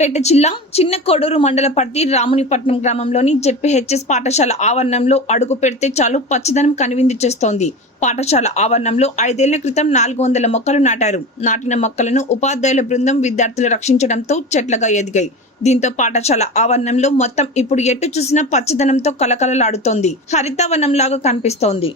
జిల్లా చిన్న కోడూరు మండల పరిధి రామునిపట్నం గ్రామంలోని జెడ్పీహెచ్ఎస్ పాఠశాల ఆవరణంలో అడుగు పెడితే చాలు పచ్చదనం కనువిందు చేస్తోంది. పాఠశాల ఆవరణంలో ఐదేళ్ళ క్రితం నాలుగు వందల మొక్కలు నాటారు. నాటిన మొక్కలను ఉపాధ్యాయుల బృందం విద్యార్థులు రక్షించడంతో చెట్లగా ఎదిగాయి. దీంతో పాఠశాల ఆవరణంలో మొత్తం ఇప్పుడు ఎటు చూసినా పచ్చదనంతో కలకలలాడుతోంది హరితవనంలాగా కనిపిస్తోంది.